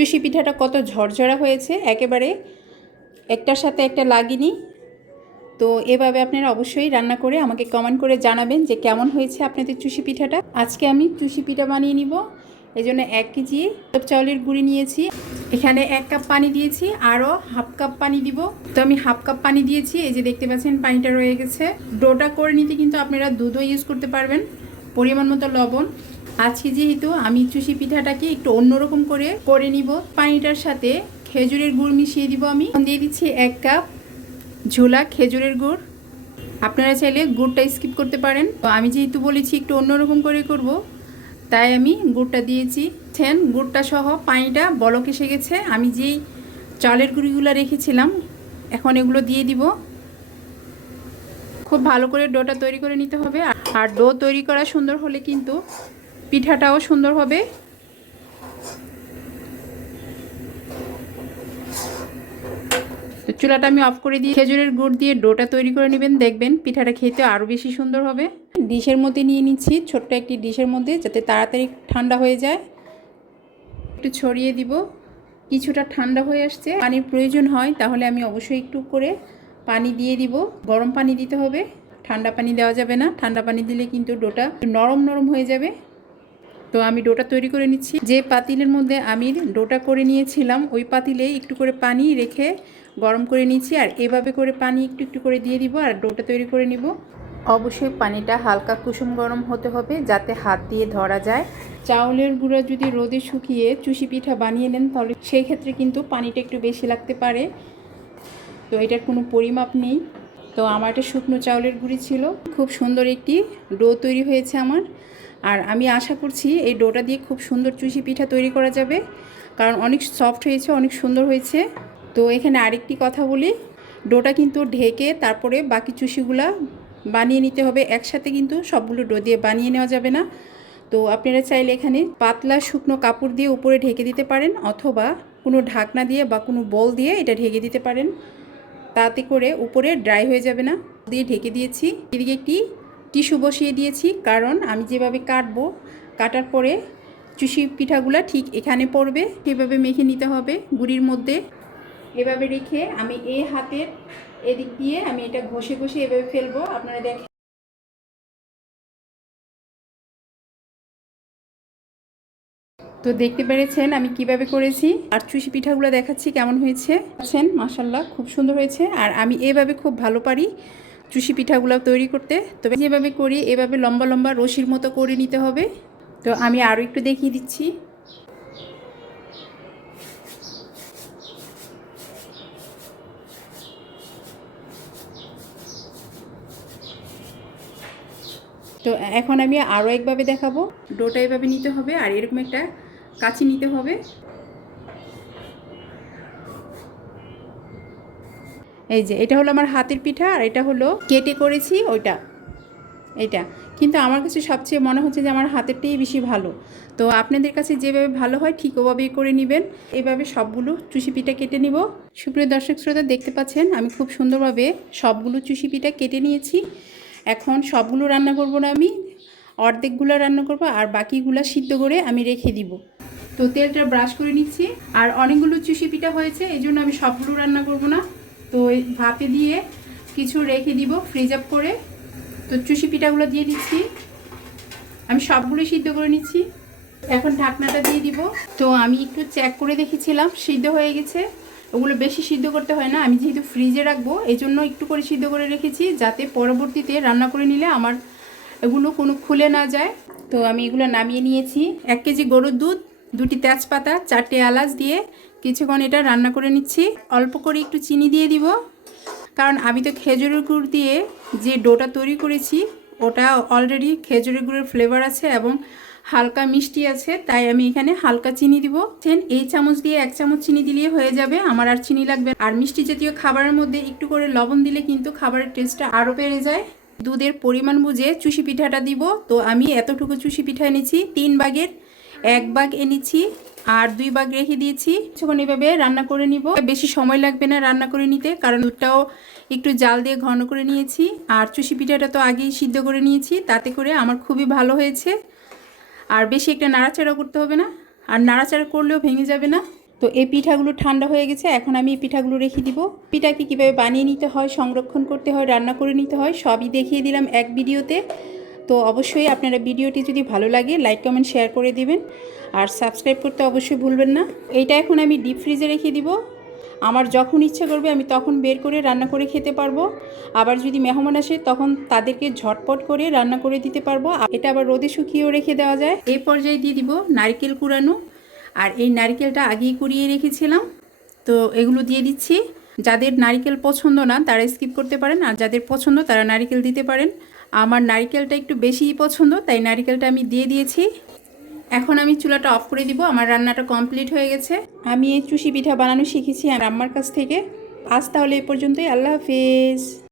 চুষি পিঠাটা কত ঝরঝরা হয়েছে, একেবারে একটার সাথে একটা লাগেনি। তো এভাবে আপনারা অবশ্যই রান্না করে আমাকে কমেন্ট করে জানাবেন যে কেমন হয়েছে আপনাদের চুষি পিঠাটা আজকে আমি চুষি পিঠা বানিয়ে নিব এই জন্য এক কেজি চাউলের গুঁড়ি নিয়েছি। এখানে এক কাপ পানি দিয়েছি, আরও হাফ কাপ পানি দিব। তো আমি হাফ কাপ পানি দিয়েছি, এই যে দেখতে পাচ্ছেন পানিটা রয়ে গেছে। ডোটা করে নিতে কিন্তু আপনারা দুধও ইউজ করতে পারবেন, পরিমাণ মতো লবণ। আজকে যেহেতু আমি চুষি পিঠাটাকে একটু অন্যরকম করে করে নিব। পানিটার সাথে খেজুরের গুড় মিশিয়ে দিব আমি। দিয়ে দিচ্ছি এক কাপ ঝোলা খেজুরের গুড়। আপনারা চাইলে গুড়টা স্কিপ করতে পারেন। তো আমি যেহেতু বলেছি একটু অন্যরকম করে করব, তাই আমি গুড়টা দিয়েছি। ছেন গুড়টা সহ পানিটা বলক এসে গেছে। আমি যেই চালের গুঁড়িগুলো রেখেছিলাম, এখন এগুলো দিয়ে দিব। খুব ভালো করে ডোটা তৈরি করে নিতে হবে। আর ডো তৈরি করা সুন্দর হলে কিন্তু পিঠাটাও সুন্দর হবে। চুলাটা আমি অফ করে দিয়ে খেজুরের গুড় দিয়ে ডোটা তৈরি করে নেবেন, দেখবেন পিঠাটা খেতে আরও বেশি সুন্দর হবে। ডিশের মধ্যে নিয়ে নিচ্ছি ছোট্ট একটি ডিশের মধ্যে যাতে তাড়াতাড়ি ঠান্ডা হয়ে যায়। একটু ছড়িয়ে দিব। কিছুটা ঠান্ডা হয়ে আসছে। পানির প্রয়োজন হয়, তাহলে আমি অবশ্যই একটু করে পানি দিয়ে দিব। গরম পানি দিতে হবে। ঠান্ডা পানি দেওয়া যাবে না। ঠান্ডা পানি দিলে কিন্তু ডোটা নরম নরম হয়ে যাবে। তো আমি ডোটা তৈরি করে নিচ্ছি। যে পাতিলের মধ্যে আমি ডোটা করে নিয়েছিলাম ওই পাতিলে একটু করে পানি রেখে গরম করে নিচ্ছি আর এভাবে করে পানি একটু একটু করে দিয়ে দিব আর ডোটা তৈরি করে নিব। অবশ্যই পানিটা হালকা কুসুম গরম হতে হবে যাতে হাত দিয়ে ধরা যায়। চাউলের গুঁড়া যদি রোদে শুকিয়ে চুষি পিঠা বানিয়ে নেন তাহলে সেই ক্ষেত্রে কিন্তু পানিটা একটু বেশি লাগতে পারে। তো এটার কোনো পরিমাপ নেই। তো আমার একটা শুকনো চাউলের গুঁড়ি ছিল। খুব সুন্দর একটি ডো তৈরি হয়েছে আমার। আর আমি আশা করছি এই ডোটা দিয়ে খুব সুন্দর চুষি পিঠা তৈরি করা যাবে। কারণ অনেক সফট হয়েছে, অনেক সুন্দর হয়েছে। তো এখানে আরেকটি কথা বলি, ডোটা কিন্তু ঢেকে তারপরে বাকি চুষিগুলা বানিয়ে নিতে হবে। একসাথে কিন্তু সবগুলো ডো দিয়ে বানিয়ে নেওয়া যাবে না। তো আপনারা চাইলে এখানে পাতলা শুকনো কাপড় দিয়ে উপরে ঢেকে দিতে পারেন, অথবা কোনো ঢাকনা দিয়ে বা কোনো বল দিয়ে এটা ঢেকে দিতে পারেন। তাতে করে উপরে ড্রাই হয়ে যাবে না। দিয়ে ঢেকে দিয়েছি। এদিকে একটি টিস্যু বসিয়ে দিয়েছি, কারণ আমি যেভাবে কাটবো, কাটার পরে চুষি পিঠাগুলা ঠিক এখানে পড়বে, সেভাবে মেখে নিতে হবে গুড়ির মধ্যে। এভাবে রেখে আমি এই হাতের এদিক দিয়ে আমি এটা ঘষে ঘষে এভাবে ফেলব, আপনারা দেখেন তো দেখতে পেরেছেন আমি কীভাবে করেছি, আর চুষি পিঠাগুলো দেখাচ্ছি কেমন হয়েছে। আছেন মাসাল্লাহ খুব সুন্দর হয়েছে, আর আমি এভাবে খুব ভালো পারি। চুষি পিঠাগুলো তৈরি করতে। তবে যেভাবে করি, এভাবে লম্বা লম্বা রশির মতো করে নিতে হবে। তো আমি আরও একটু দেখিয়ে দিচ্ছি। তো এখন আমি আরও একভাবে দেখাবো। ডোটা এভাবে নিতে হবে আর এরকম একটা কাচি নিতে হবে। এই যে, এটা হলো আমার হাতের পিঠা আর এটা হলো কেটে করেছি ওইটা। এটা। কিন্তু আমার কাছে সবচেয়ে মনে হচ্ছে যে আমার হাতেরটাই বেশি ভালো। তো আপনাদের কাছে যেভাবে ভালো হয় ঠিক ওভাবেই করে নেবেন। এইভাবে সবগুলো চুষি পিঠা কেটে নিব। সুপ্রিয় দর্শক শ্রোতা, দেখতে পাচ্ছেন আমি খুব সুন্দরভাবে সবগুলো চুষি পিঠা কেটে নিয়েছি। এখন সবগুলো রান্না করব না আমি, অর্ধেকগুলো রান্না করব আর বাকিগুলো সিদ্ধ করে আমি রেখে দিব। তো তেলটা ব্রাশ করে নিচ্ছি। আর অনেকগুলো চুষি পিঠা হয়েছে, এই জন্য আমি সবগুলো রান্না করব না। তো ভাপে দিয়ে কিছু রেখে দিব ফ্রিজ আপ করে। তো চুষি পিঠাগুলো দিয়ে দিচ্ছি। আমি সবগুলো সিদ্ধ করে নিচ্ছি। এখন ঢাকনাটা দিয়ে দিব। তো আমি একটু চেক করে দেখেছিলাম, সিদ্ধ হয়ে গেছে। ওগুলো বেশি সিদ্ধ করতে হয় না। আমি যেহেতু ফ্রিজে রাখব এই জন্য একটু করে সিদ্ধ করে রেখেছি, যাতে পরবর্তীতে রান্না করে নিলে আমার এগুলো কোনো খুলে না যায়। তো আমি এগুলো নামিয়ে নিয়েছি। এক কেজি গরুর দুধ, দুটি তেজপাতা, চারটে এলাচ দিয়ে কিছুক্ষণ এটা রান্না করে নিচ্ছি। অল্প করে একটু চিনি দিয়ে দিব। কারণ আমি তো খেজুরের গুড় দিয়ে যে ডোটা তৈরি করেছি, ওটা অলরেডি খেজুরের গুড়ের ফ্লেভার আছে এবং হালকা মিষ্টি আছে, তাই আমি এখানে হালকা চিনি দিব। এই চামচ দিয়ে এক চামচ চিনি দিলেই হয়ে যাবে, আমার আর চিনি লাগবে আর মিষ্টি জাতীয় খাবারের মধ্যে একটু করে লবণ দিলে কিন্তু খাবারের টেস্টটা আরও বেড়ে যায়। দুধের পরিমাণ বুঝে চুষি পিঠাটা দিব। তো আমি এতটুকু চুষি পিঠা এনেছি, তিন বাগের এক বাগ এনেছি। আর দুই বাগ রেখে দিয়েছি। যখন এভাবে রান্না করে নিব। বেশি সময় লাগবে না রান্না করে নিতে, কারণ দুধটাও একটু জাল দিয়ে ঘন করে নিয়েছি। আর চুষি পিঠাটা তো আগেই সিদ্ধ করে নিয়েছি, তাতে করে আমার খুবই ভালো হয়েছে। আর বেশি একটা নাড়াচাড়া করতে হবে না, আর নাড়াচাড়া করলেও ভেঙে যাবে না। তো এই পিঠাগুলো ঠান্ডা হয়ে গেছে, এখন আমি এই পিঠাগুলো রেখে দিব। পিঠাকে কীভাবে বানিয়ে নিতে হয়, সংরক্ষণ করতে হয়, রান্না করে নিতে হয়, সবই দেখিয়ে দিলাম এক ভিডিওতে। তো অবশ্যই আপনারা ভিডিওটি যদি ভালো লাগে, লাইক, কমেন্ট, শেয়ার করে দিবেন। আর সাবস্ক্রাইব করতে অবশ্যই ভুলবেন না। এইটা এখন আমি ডিপ ফ্রিজে রেখে দিব। আমার যখন ইচ্ছে করবে আমি তখন বের করে রান্না করে খেতে পারব। আবার যদি মেহমান আসে তখন তাদেরকে ঝটপট করে রান্না করে দিতে পারব। এটা আবার রোদে শুকিয়েও রেখে দেওয়া যায়। এই পর্যায়ে দিয়ে দিব নারকেল কুড়ানো। আর এই নারকেলটা আগেই কুড়িয়ে রেখেছিলাম। তো এগুলো দিয়ে দিচ্ছি। যাদের নারকেল পছন্দ না তারা স্কিপ করতে পারেন। আর যাদের পছন্দ তারা নারকেল দিতে পারেন। আমার নারকেলটা একটু বেশিই পছন্দ, তাই নারকেলটা আমি দিয়ে দিয়েছি। এখন আমি চুলাটা অফ করে দিব, আমার রান্নাটা কমপ্লিট হয়ে গেছে। আমি এই চুষি পিঠা বানানো শিখেছি আমার আম্মার কাছ থেকে। আজ তাহলে এ পর্যন্তই, আল্লাহ হাফিজ।